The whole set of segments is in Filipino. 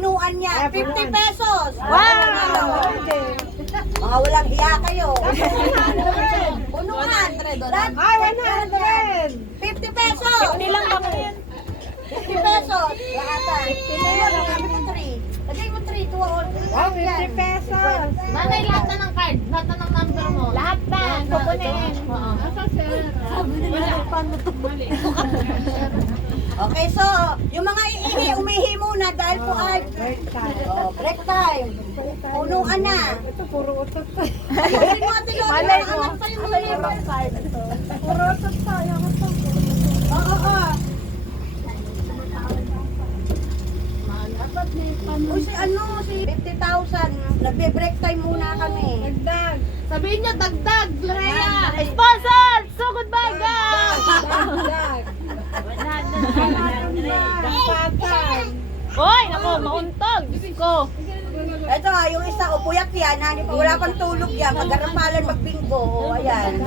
punuan niya. 50 pesos. Wow! Mga walang hiya kayo. Punuan. Lahat. Ay, 100! 50 pesos. 50 lang ba yan? 50 pesos. Lakatan. 50 pesos. Sabi ko 3. Lagay mo 3. 2 or 3. Wow, 50 pesos! Nanay, lahat na ng card. Lahat na ng number mo. Lahat na. Kukunin. Oo. Okay, so, yung mga umihi muna dahil po ay break time. Punuan na. Ito, puro utot pa. Ayun mo, Ate Lolo. Malay mo. Angat pa yung mga Puro utot pa. Ayaw ko to. Oo. Uy, si 50,000. Nagbe-break time muna kami. Dagdag. Sabihin niyo, dagdag. Lorena. Sponsor! So goodbye, guys! Dagdag. Dagpatan. Hoy, nako, mauntog. Diyos ko. Ito yung isa, puyat yan. Wala pang tulog yan. Pag-arapalan magbinggo. O, ayan.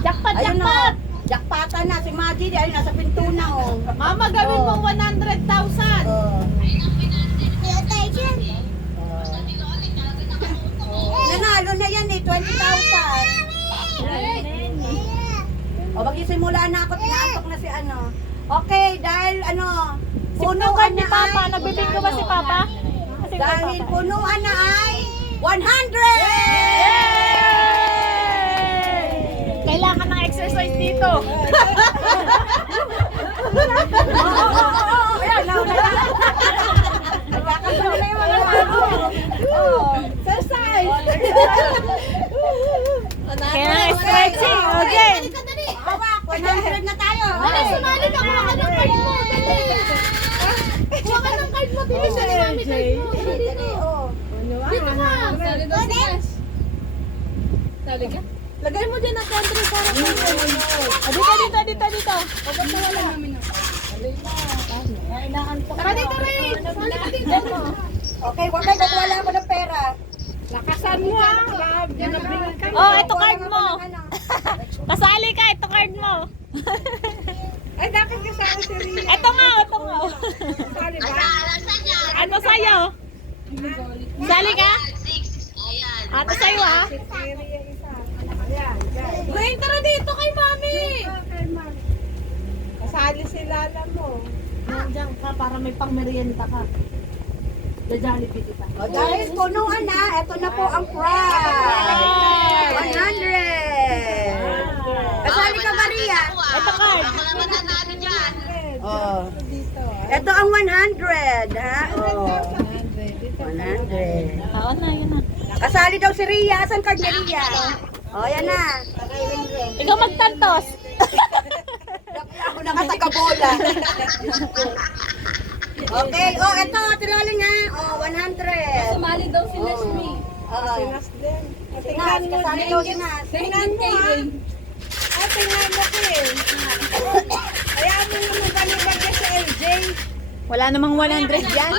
Jackpot, Ayun o. jackpot! Jackpatan na. Si Maji, ayun, nasa pinto na o. Mama, gawin mo 100,000. Nanalo na yan eh, 20,000. O, magsisimula na ako, tinaantok na si ano. Okay, dahil ano, punuan Ni na Papa, ay, nagbibinggo ba si Papa? Kasi dahil Papa. punuan na ay 100! Kailangan ng exercise dito. Ayan, nauna na. Nagkakasama na yung mga ano. Exercise! Kailangan stretching. Okay. Hawak, 100 na tayo. Dali, sumali ka. Kuha ka ng card mo. Dali. Kuha ka ng card mo. Dili siya ni Mami card mo. Dali dito. Dito ka. Sali ka. Lagay mo dyan ang country para sa Dito. Tara dito, Ray. Sali ka dito. Okay, wala ako ng pera. Lakasan mo ha. Nabring ka. Oh, ito card Wala mo. ako ng ano. Pasali ka, ito card mo. Ay, dapat kasama si Ria. Ito nga. Sorry ba? Ano sa'yo? Sali ka? Ito sa'yo ah. Si Ria isa. Ayan, guys. Ray, tara dito kay Mami. Okay, ma'am. Kasali si Lala mo. Nandiyan ka para may pangmerienda ka. Jollibee kita. O, dahil punuan na, ito na po ang prize. 100. Kasali ka, Maria. Ito card. Oh. Dito. Ito ang 100, ha? Oh. 100. Oo na, yun na. Kasali daw si Ria. Asan card ni Ria? Oh, yan na. Ikaw magtantos. Ako nakatagabola. Okay. Oh, ito. Tilaling ha. Oh, 100. Sumali daw si Leslie. Oh, Sinas din. Sinas. Kasali daw si Nas. Tingnan mo ha. Ay, tingnan mo din. Hayaan mo naman kami bagay sa LJ. Wala namang 100 dyan.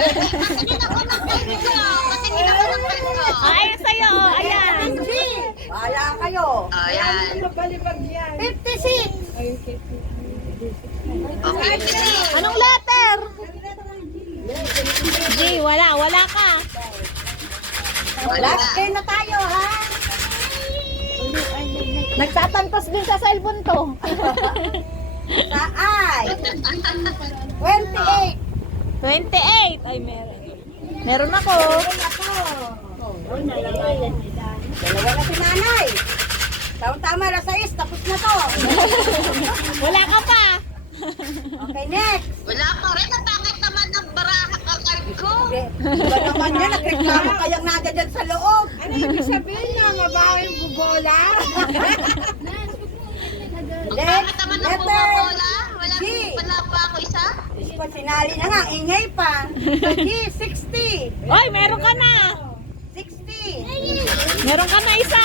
Ayun sa'yo, oh. Ayan. Wala kayo. Hayaan mo mabalibag yan. 56. Ay, Kitty. Anong letter? G, wala ka. Last game na tayo, ha? Nagtatantos din sa cellphone to. Sa ay. 28. 28. Ay, meron. Meron ako. Dalawa na si nanay. Tama, alas 6. Tapos na to. Wala ka pa. Okay, next. Wala pa rin. Natakit naman ng baraha kakard ko. Iba naman yan. Nagreklamo kayang naga dyan sa loob. Ano ibig sabihin na mabaho yung bubola? Bakit naman ng Letter bumabola? Wala G. pala pa ako isa? Ispon, sinali na nga. Ingay pa. G, 60. Oy, meron ka na. 60. Meron ka na isa.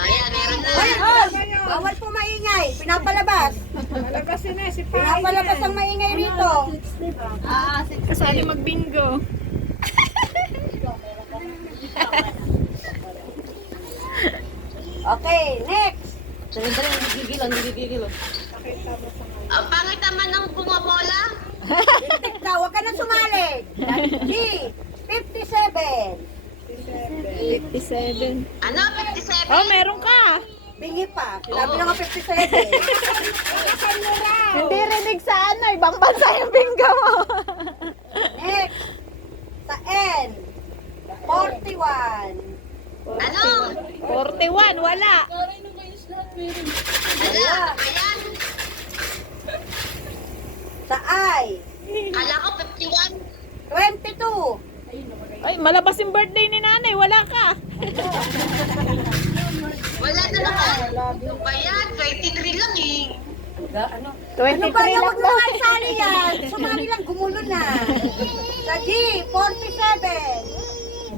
Ayan, meron na. Ay, bawal po maingay. Pinapalabas. Malabasin na si Pai. Pinapalabas ang maingay rito. Kasali magbingo. Okay, next. Dali, hindi gigil. Nakita mo sa kanya. Ang pangit naman ng bumabola. Lintik ka, huwag ka na sumali. G, 57. 57. Ano, 57? Oh, meron ka. Bingi pa. Sinabi na nga 57. Hindi rinig sa ano, ibang bansa yung bingo mo. Next. Sa N, 41. Ano? 41, wala. Ala, ano yan? Sa I, Kala ko 51. 22. Ay, malabas yung birthday ni nanay, wala ka. Wala na naman. Ano ba yan? 23 lang eh. Ano 23 ba, lang huwag mo daw. nga isali yan. Sumali lang, gumulo na. Sa G, 47.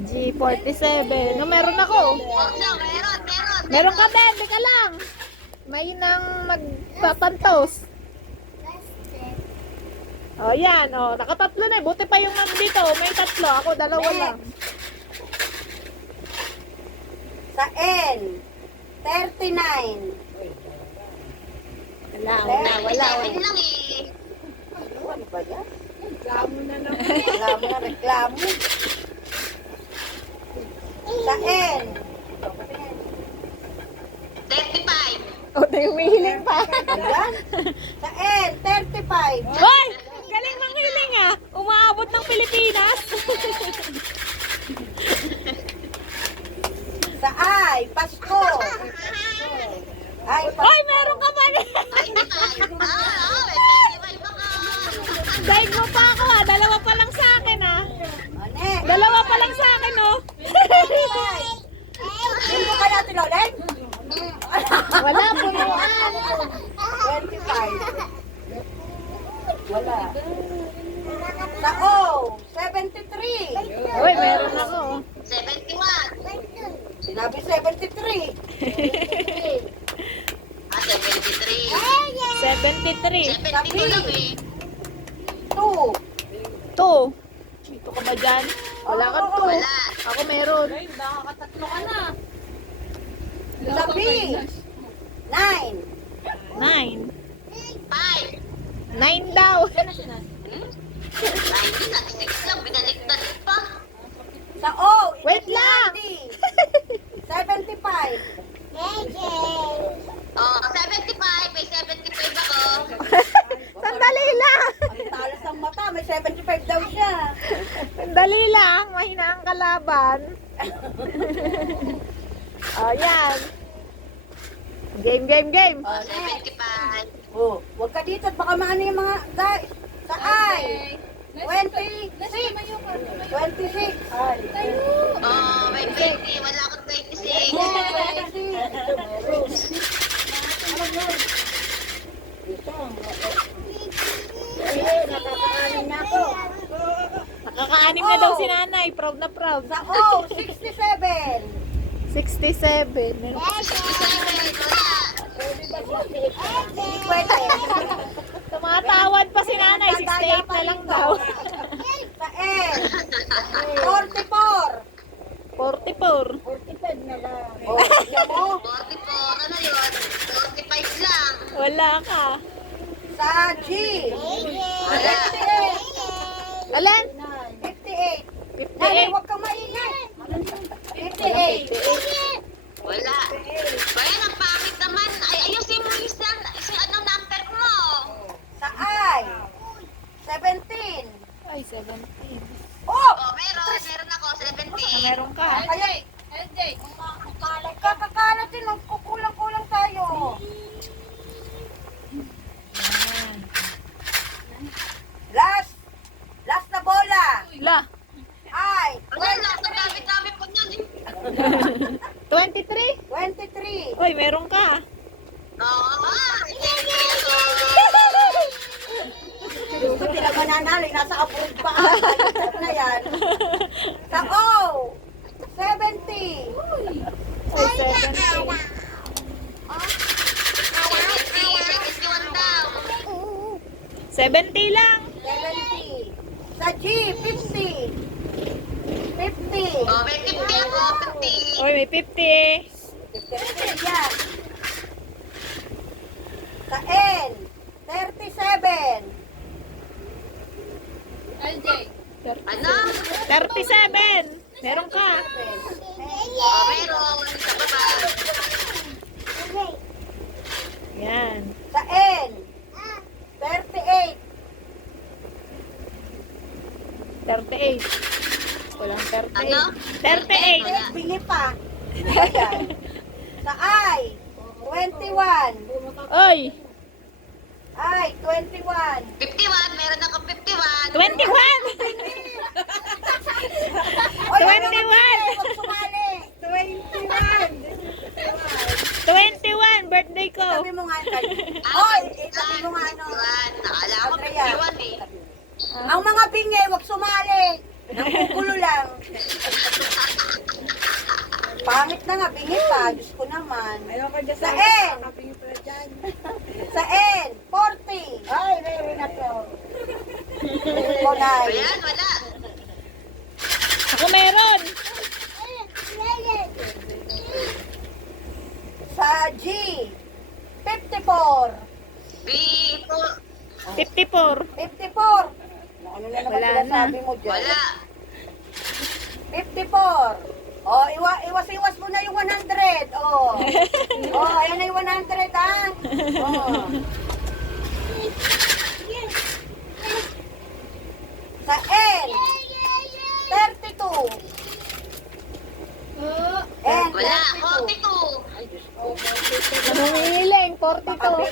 G47. No, meron ako. Meron. Meron ka, Ben. Di ka lang. May nang magpapantos. Oh, yan. Oh, nakatatlo na. Buti pa yung nandito. May tatlo. Ako, dalawa lang. Sa N, 39. Wala, wala. 37 lang eh. Ano ba yan? Reklamo na naman. Reklamo na, reklamo. Sa N, 35. Oh, tayo may hiling pa. ayan. Sa N, 35. Hoy! Galing mang hiling ah. Umaabot ng Pilipinas. Sa I, Pasko. Ay, Pasko. Hoy, meron ka pa rin. Ay, may 25 ako. Daig mo pa ako ah. Dalawa pa lang sa akin ah. O, next. Dalawa pa lang sa akin oh. Hindi mo ka natin ulit? Wala, punuan. 25. Wala. Sa O, 73. Hoy, meron ako. 71. Sinabi 73. Ah, 73. 73. 72 lang eh. 2. 2. Dito ka ba dyan? Wala ka 2. Wala. Ako meron. Sa B, 9. 9. 5. 9 daw. 90 na. 6 lang. Binaliktad pa. Sa O, Wait lang. 75. Oh, 75. May 75 ako. Sandali lang. Ang talas ng mata, may 75 daw siya. Sandali lang. Mahina ang kalaban. Oh, yan. Game, game, game. O, Oh, next. 75. Oh, huwag ka dito at baka maano yung mga guys. Sa I, 26. 26. Oh, may 20. Wala akong 26. Nakakaanin na ako. Nakakaanim na daw si nanay. Proud na proud. Sa O, 67. 67. Meron pa. 67. Wala. Hindi pwede. Tumatawad pa si nanay. 68 na lang daw. Sa N, 44. 44. Oh, tignan mo. 44. Ano yun? 45 lang. Wala ka. Sa G, 58. Alan? 58. Nanay, 58. huwag kang maingay. 58. Wala. Bayan, ang pangit naman. Ay, ayusin mo yung anong number mo. Sa I, 17. Ay, 17. Oh! Oh, meron ako. 17. Meron ka. Kaya, kakakalat din. Kukulang-kulang tayo. Last na bola. La. I, Wala, sa dami-dami po niyan eh. 23? 23. Uy, meron ka. Oo, ako. Gusto sila mananalo. Nasa abroad pa. Na yan. Sa O, 70. Oh, 70. 71 daw. 70 lang. 70. Sa G, 50. 50. Oh, may 50 ako. 50. Uy, may 50. 50 yan. Sa N, 37. LJ. Ano? 37. Meron ka. Oh, meron. Sa baba. Yan. Sa N. 38. 38. Walang 38. Ano? 38. Bingi pa. Ayan. Sa I. 21. Oy! I. 21. 51. Meron ako 51. 21! Oy, ano 21. Huwag sumali. 21! Birthday ko! Sabi mo nga kay. Oy, sabi mo nga ano. 51. Nakala ko Andrea. 51 eh. Ang mga bingi, huwag sumali. Nakukulo lang. Pangit na nga, bingi pa. Diyos ko naman. Ayoko dyan Sa N. Kapingin pala dyan. Sa N. 40. Ay, meron na to. Kulay. Ayan, wala. Ako meron! Sa G. 54. B, ito. 54. 54. Ano na naman Wala sinasabi mo dyan? Wala. 54. Oh, iwas-iwas mo na yung 100. Oh. Oh, ayan na yung 100, ha? Oh. Sa N. 32. N. Wala. 42. 32. Humihiling, 42.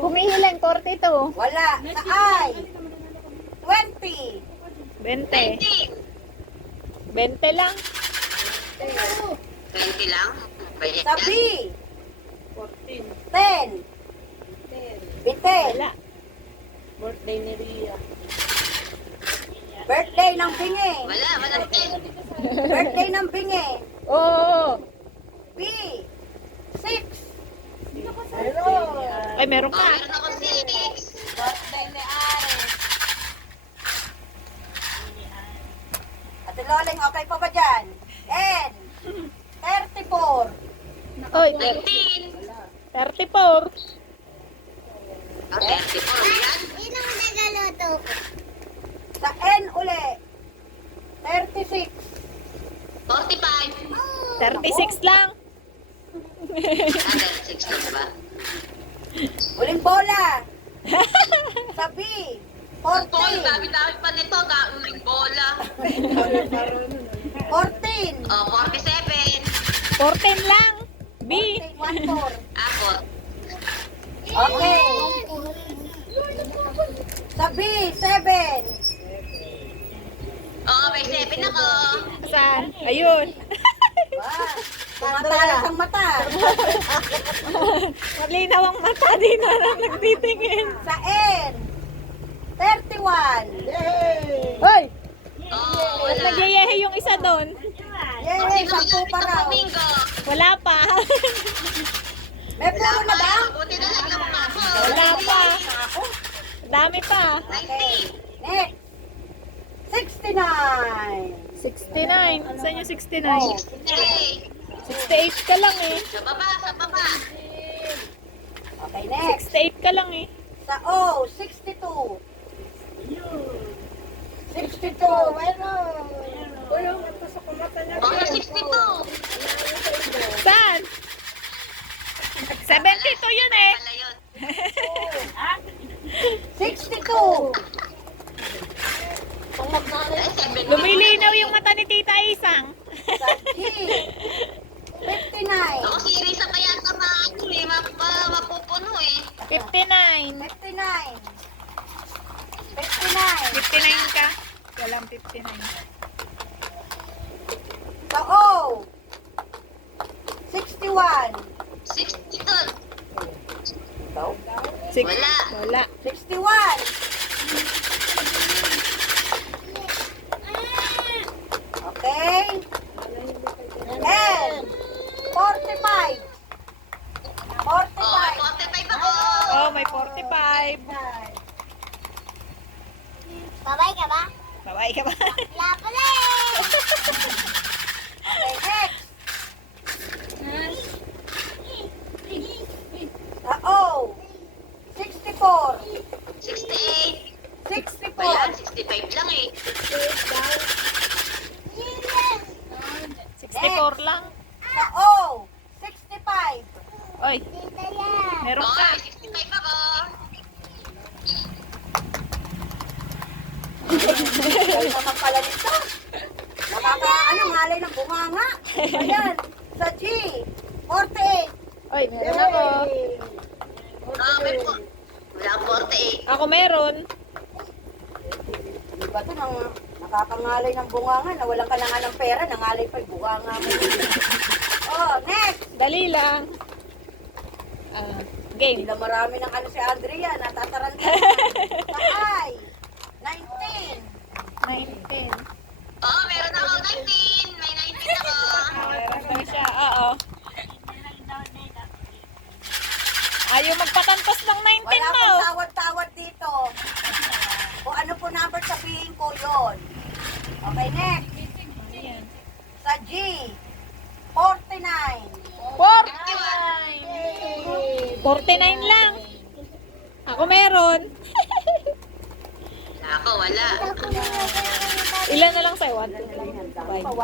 Humihiling, 42. Wala. Sa I. 20. 20. 20 lang. 20 lang. Pwede Sa B. yan. 10. Bitin. Wala. Birthday ni Ria. Birthday ng bingi. Wala. Walang 10. Birthday ng bingi. Oo. B. 6. Ay, meron Oh, ka. meron ako 6. Birthday ni Ares. Ate Loling, okay pa ba dyan? N. 34. Oy, 19. 34. Oh, 34. Yan. Sa N uli. 36. 45. 36 lang. Ah, 36 lang ba? Uling bola. Sa B. Paul, 14. dami-dami pa nito. Uling bola. 14. Oh, 47. 14 lang. B. 14. Ako. Okay. Sa B. 7. Oh, may 7 ako. Saan? Ayun. Tumatalas ang mata. Malinaw ang mata. Di na lang nagtitingin. Sa N. 31. Hoy! Oh, wala. Nagyayehe yung isa doon. Yay, Sino 10 pa ito raw. Domingo? Wala pa. May puro na ba? Buti na lang naman ako. Wala pa. Dami pa. 90. Next. 69. 69. Saan yung 69? Oh. 68. 68 ka lang eh. Sa baba, sa baba. Okay, next. 68 ka lang eh. Sa O, 62. 62. Meron. Oh, 62. Saan? 72 yun eh. Pala yun. 62. Ay, 70. Lumilinaw yung mata ni Tita Isang. Sa G, 59. Ako, si Risa kaya sa mga eh. Mapupuno eh. 59. 59. 59. 59 ka. Walang 59. Sa O, 61. 62. Wala. Wala. 61. Okay. And 45. 45. Oh, 45 ako. Oh, may 45. Babay ka ba? Baway ka ba? Wala pala eh. Okay, next. Sa O, 64 lang. Sa O, 65. Oy, meron ka. Oy, 65 ako. Ay, naman pala nito. Ngalay ng bunganga. Ayan, sa G, 48. Oy, meron ako. May po. Wala 48. Ako meron. Di ba ito nang nakakangalay ng bunganga, nawalan ka na nga ng pera, nangalay pa yung bunganga mo. Oh, next! Dali lang. Game. Hindi na marami ng ano si Andrea, natataranta. Sa I, 19. 19. Oo, meron ako 19. May 19 ako. Meron daw siya. Oo. Ayaw magpatantos ng 19 Wala mo. akong tawad-tawad dito. Kung ano po number sabihin ko yon. Okay, next. Sa G, 49. 49 lang. Ako meron. Ako, wala. Ilan na lang sa'yo? 1, 2, 1, 2, 3, 4,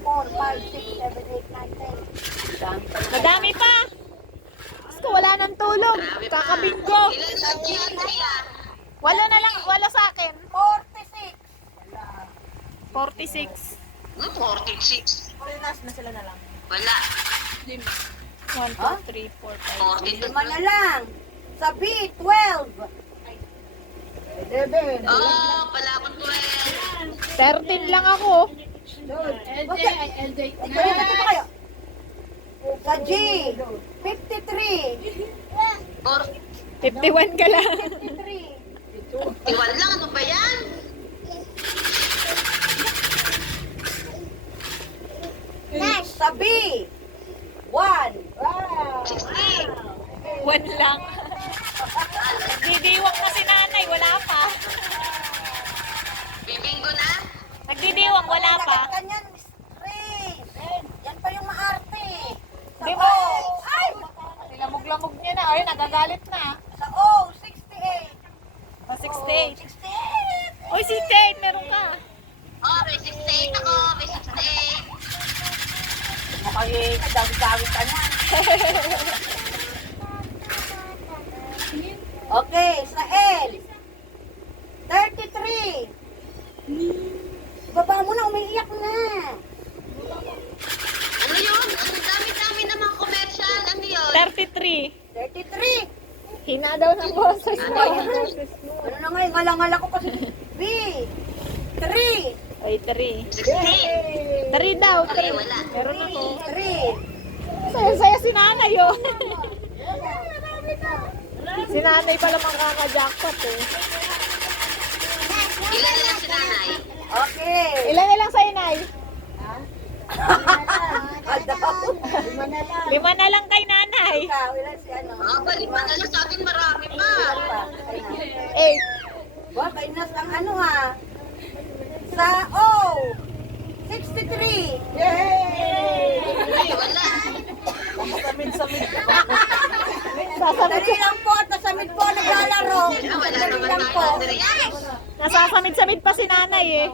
5, 6, 7, 8, 9, 10. Madami pa. Gusto wala nang tulog. Marami pa. Kakabinggo. Ilan sa Gian, Andrea? Walo na lang. Walo sa akin. 46. 46. 46. Wala. 1, 2, 3, 4, 5. 42. Lima na lang. Sa B, 12. Oo, pala ako 12. 13 lang ako. Kayo. Sa G, 53. 51 ka lang. 53. Iwan lang, ano ba yan? Sa B, 1. 60. 1 lang. Nagdidiwang na si nanay. Wala pa. Bibinggo na? Nagdidiwang. Wala pa. Ganyan, Chris. Yan pa yung maarte. Sa Di O, ba? ay, Lamog-lamog niya na. Ay, nagagalit na. sa O, 68. 68. 68. Oy, 68. Meron ka. Oo, may 68 ako. May 68. Mukhang dami-dami ka na. Okay, sa L. 33. Baba mo na, umiiyak na. Ano yun? Ang dami-dami naman commercial. Ano yun? 33. 33. Hina daw ng boses mo. Ano na nga, ngala-ngala ko kasi. B. 3. Oy, 3. 16. 3 daw. Ay, wala. Meron ako. 3. Saya-saya si nanay, oh. Si nanay pala makaka-jackpot, eh. Ilan na lang si nanay? Okay. Ilan na lang sa'yo, nay? Adaw. 5 na lang kay nanay. Ikaw, ilan si ano? Oo, balik pa na lang sa akin. Marami pa. Ilan pa? Kaya. 8. Ba, kainas ang ano ha? Sa O. 63. Ay, wala. Sasamid, Dali lang po, at nasamid po naglalaro. Ah, wala Dali naman lang na po. Andrea. nasasamid-samid pa si nanay, eh.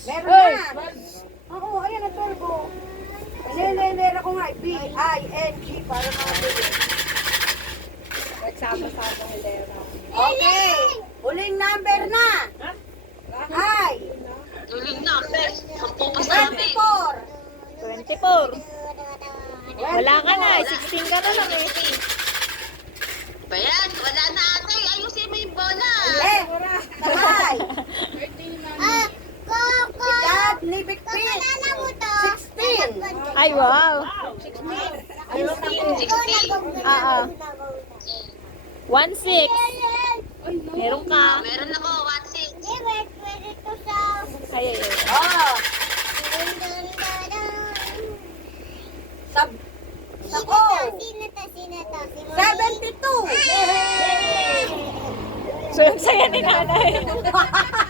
Meron Oy. na. Oo, ayan na turbo. Nilelera ko nga, B-I-N-G para mabili. Nagsama-sama hilera. Okay, huling number na. Ay, Tuling na. Sampu pa sa amin. 24. 24. Wala ka na, 16 ka na lang, eh. Bayan, wala na ate. Ayusin mo yung bola. Eh, tahay. Edad ni Bigpit. 16. Ay, wow. 16. Ah, 1-6. Meron ka. Meron ako, 1-6. Ay, ay, ay. Oh, sa O. 72. So, yung saya ni nanay.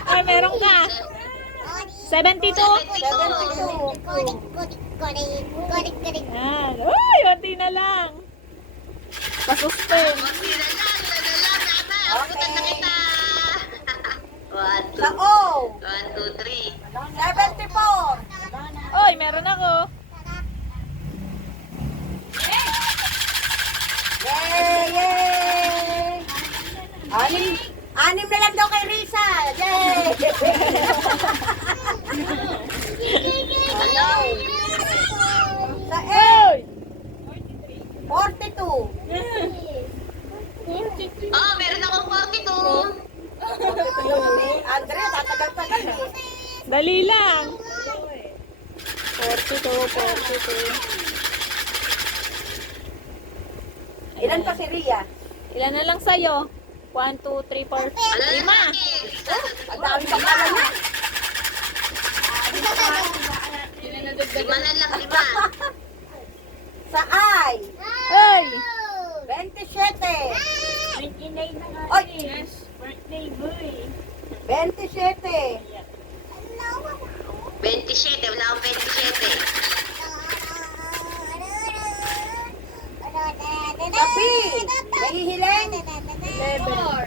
Ay, meron ka. 72. 72. Yan. Uy, unti na lang. Pasusten. Konti na lang, tama. Abutan na kita. Sa O. 1, 2, 3. 74. Oy, meron ako. Yay! Yay! Anim na lang daw kay Risa. Yay! Ano? Sa A. Oy! 42. Oh, meron akong 42. Andrea, tatagal-tagal eh. Dali lang. 42, 42. Ilan pa si Ria? Ilan na lang sa'yo? 1, 2, 3, 4, 5. Ang dami pa pala niya. 5 na lang, 5. Sa I. Oy! 27. Oy! 27. 27, wala akong 27. Sa B. Nahihiling? 13.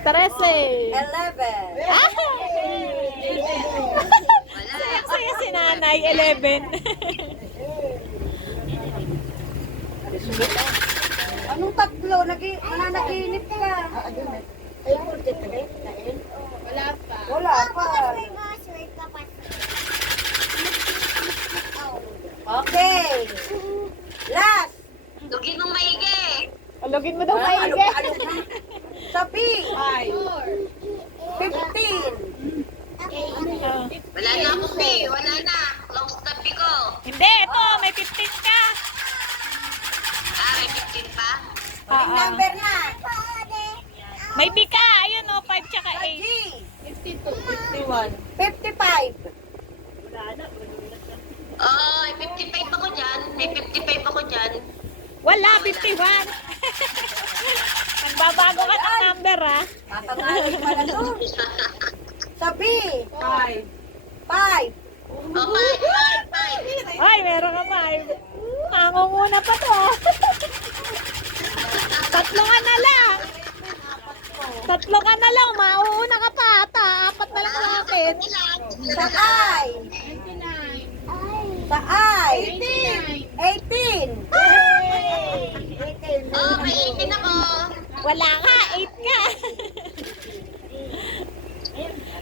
11. Ah! Wala. Saya si nanay, 11. Anong tatlo? Nananaginip ka. Wala pa. Okay. Last. Lugin mong maigi. Alugin mo daw Ano maigi. pa, ano pa? Sa B. 15. Wala na ako, B. Wala na. Long stop ko. Hindi, ito, may 15 ka. May 15 pa? Huling number na. May B ka. Ayun, 5 tsaka Sa 8. G. 55. Oh, may 55 ako dyan. May 55 ako dyan. Wala, 51. Nagbabago ka ng number, ha? Tatangalin pala to. Sa B. 5. Oh, 5. Ay, meron ka 5. Mangunguna pa to. Tatlo ka na lang. Tatlo ka na lang. Mauuna ka pa ata. 4 na lang sa akin. Sa I. Sa I. 18. Oh, may 18 ako. Wala ka. 8 ka.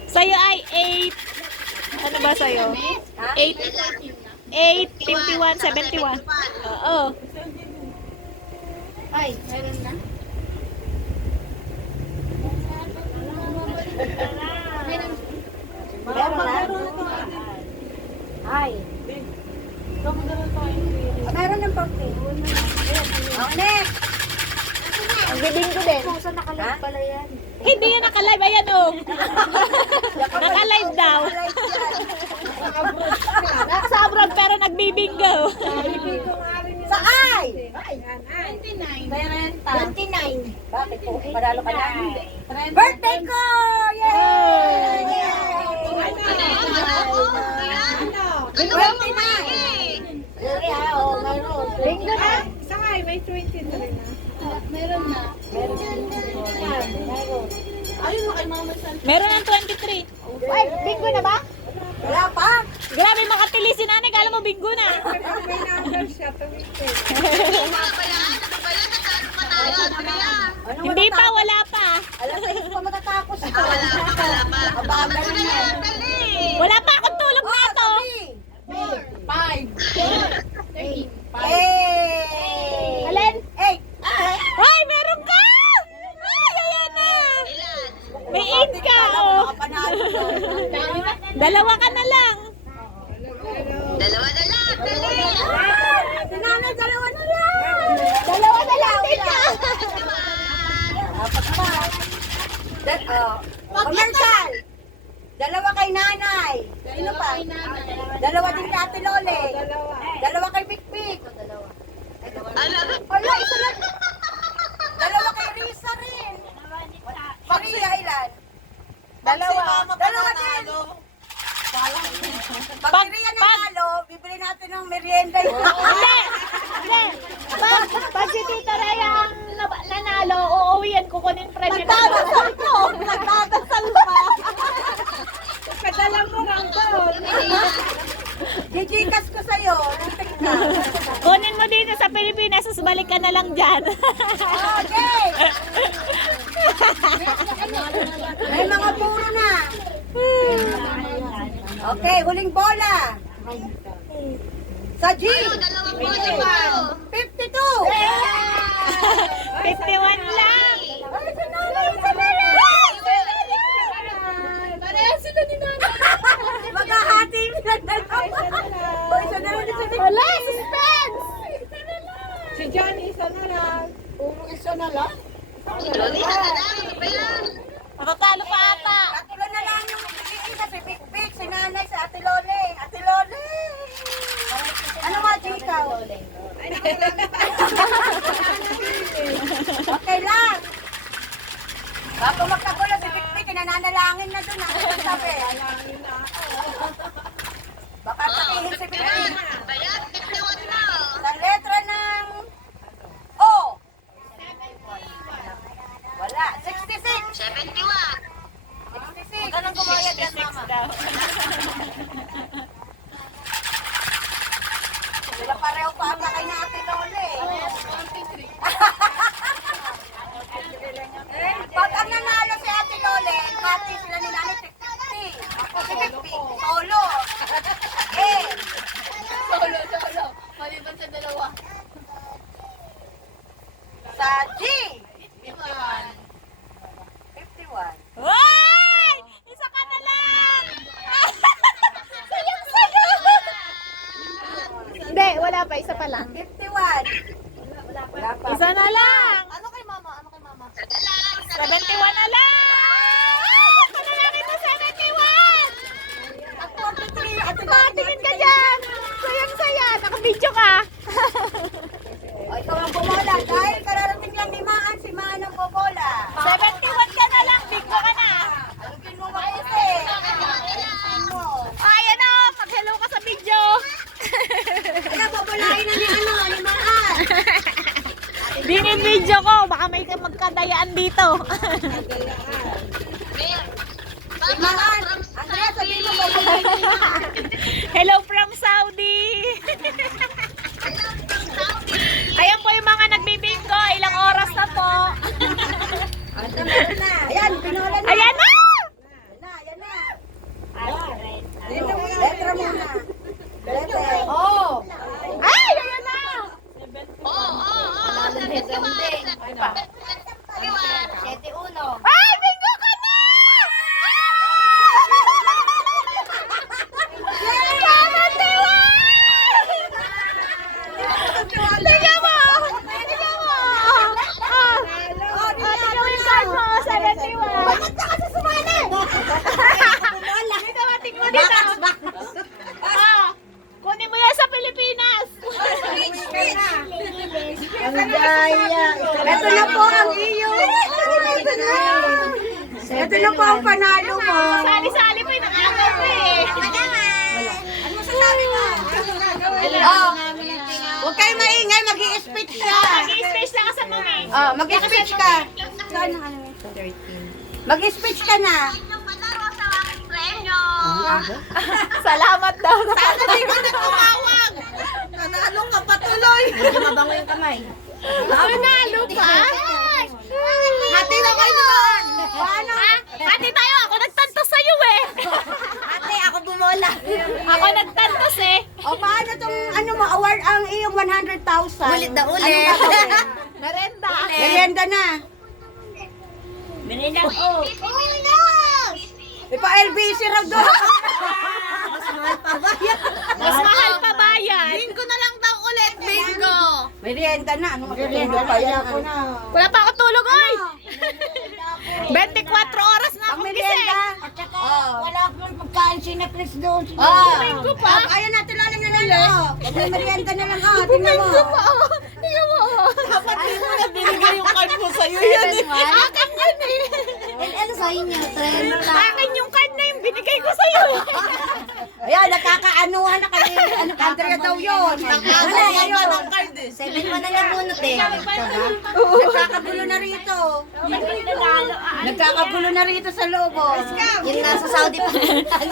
Sa'yo ay 8. Ano ba sa'yo? 8, 51, 71. Oo. Meron na? Ay. Meron ng 40. Okay, next. Ang bibing ko din. Ha? Hindi yan nakalive. Ayan, Nakalive daw. Nasa abroad pero nagbibinggo. Sa I. 29. Bakit po? Panalo ka na? Birthday ko! Yay! Ano ba mo maigi? Bingo na. Sakay, may 23 na. Meron ng 23. Ay, bingo na ba? Wala pa. Grabe makatili si nanay. Kala mo bingo na. Pero may number siya, tumitin. Ano ba yan? Ano ba yan? Nagkano pa tayo, Andrea? Ano Hindi pa, matatapos? wala pa. Alas 6 pa matatapos. Wala pa. Abagal Ano na. yan? Dali. Wala pa akong tulog na to. Yay! Alin? 8. Ay, meron ka! Ay, ayan na. Ilan? May 8 ka, oh. Panalo na. Dalawa ka na lang. Dalawa na lang. Dali. Sinanay, dalawa na lang. Dalawa na lang din ka. Apat pa. Commercial. Dalawa kay nanay. Sino pa? Dalawa din kay Ate Lole. Dalawa kay Pikpik. Ano? Wala, isa lang. Dalawa kay Risa rin. Maria, ilan? Dalawa. Dalawa din. Pag si Ria nanalo, bibili natin ng merienda yun. Hindi. Hindi. Pag si Tita Rhea ang nanalo, uuwian ko kunin premium. Nagdadasal ko. Nagdadasal pa. balik ka na lang dyan. Okay. May mga puro na. Okay, huling bola. Sa G. Dalawang bola mo. 52. 51 lang. Parehas sila ni Nana. Maghahati na dalawa. O, isa na lang isa na. Wala, suspense! Si Johnny, isa na lang. Puro isa na lang. Si Johnny, sana lang. Ano ba yan? Matatalo pa ata. Tatlo na lang yung isa, si Big Big, si Nanay, si Ate Loling. Ate Loling! Ano nga, Chikaw? Okay lang. Bago magkagulo, si Big Big, nananalangin na doon. Ang sabi. Baka sabihin si Big Big. Bayan, 51 na. Sa letra ng O. Wala. 66. 71. 66. Anong gumayad yan, Mama? Sila pareho pa ata kay na Ate Lole. Pag ang nanalo si Ate Lole, hati sila ni Nanay 50. Ako si 50. Solo. Eh. Solo. Maliban sa dalawa. Sa G. 51. 51. Hoy! Isa ka na lang! Sayang-sayo! Hindi, wala pa. Isa pa lang. 51. Wala pa. Isa na lang. Ano kay mama? Ano kay mama? 71 na lang! Panalangin mo 71! Ang 43. Ate Tingin ka dyan! Sayang-saya! Naka-video ka! O, ikaw ang bumola. Dahil kararating lang ni Maan, si Maan ang bumola. 71 ka na lang! Bingo ka na! Ano kinuha kasi? Ano? Ayan na! Pag-hello ka sa video! Kaya babalain na ni ano, ni Maan. Dingin video ko! Baka may magkadayaan dito! Si Maan. Andrea, sabihin mo babalain na ni Maan. Hello from Saudi! Ayan po yung mga nagbibingo. Ilang oras na po. Ayan, pinola na. Ayan na! Ayan na. Letra muna. Letra. Oh. Ay! Ayan na! Oo. 71. Ay! Bingo ka na! Tingnan mo! Tingnan mo! Tingnan mo yung card mo, 71. Bakit ka kasi sumali? Dito, matik mo dito. Kunin mo yan sa Pilipinas. Ang daya. Ito na po ang iyong. Ito na po ang panalo mo. Sali-sali pa yung nakagaw ko eh. Ano masasabi mo? Oh, huwag kayo maingay, mag-i-speech ka. Mag-i-space lang ka sa mami. Oh, mag-i-speech ka. Mag-i-speech ka na. Yung panaro sa aking premyo. Salamat daw. Sana di ka nagkumawag. Nanalo ka patuloy. Mabango yung kamay. Nanalo pa? Hati na kayo naman. Paano? Ate tayo, ako nagtantos sa'yo eh. Ate, ako bumola. Ako nagtantos eh. O paano tong ano mo, award ang iyong 100,000? Ulit na ulit. Ano gagawin? Merenda. Merienda na. Merenda. Ipa LBC raw doon. Mas mahal pa ba yan? Bingo na lang daw ulit. Bingo. Merienda na. Ano merienda pa yan? Wala pa ako tulog oy. 24 oras na Ang akong merienda. gising. Wala akong pagkain sinakris doon. Oh. pa. Ayaw natin lang na lang. May merienda na lang. Tingnan mo. Tingnan mo. Dapat di mo na binigay yung card mo sa'yo yan eh. Akin yan eh. Ano sa inyo? Akin yung card na yung binigay ko sa'yo. Ayan, nakakaanuhan na kay ano, Andrea daw yun. Nakakagawa ng card eh. 7 mo na nabunot eh. Nagkakagulo na rito. Nagkakagulo na rito sa loob. Oh. Yung nasa Saudi pa.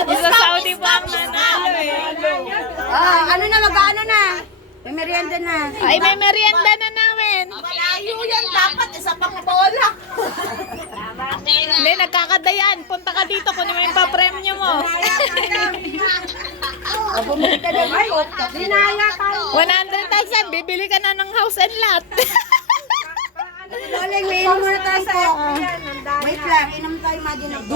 Sa Saudi pa ang nanalo eh. Ah, ano na, mag-ano na. May merienda na. Ay, may merienda na na. ka Dayan. Punta ka dito. Kunin mo yung pa-premyo mo. O, bumili ka ng buhok. Dinaya tayo. 100,000. Bibili ka na ng house and lot. Loling, may inom muna tayo sa... Yan, ang dami. Wait lang, inom tayo, imagine ako.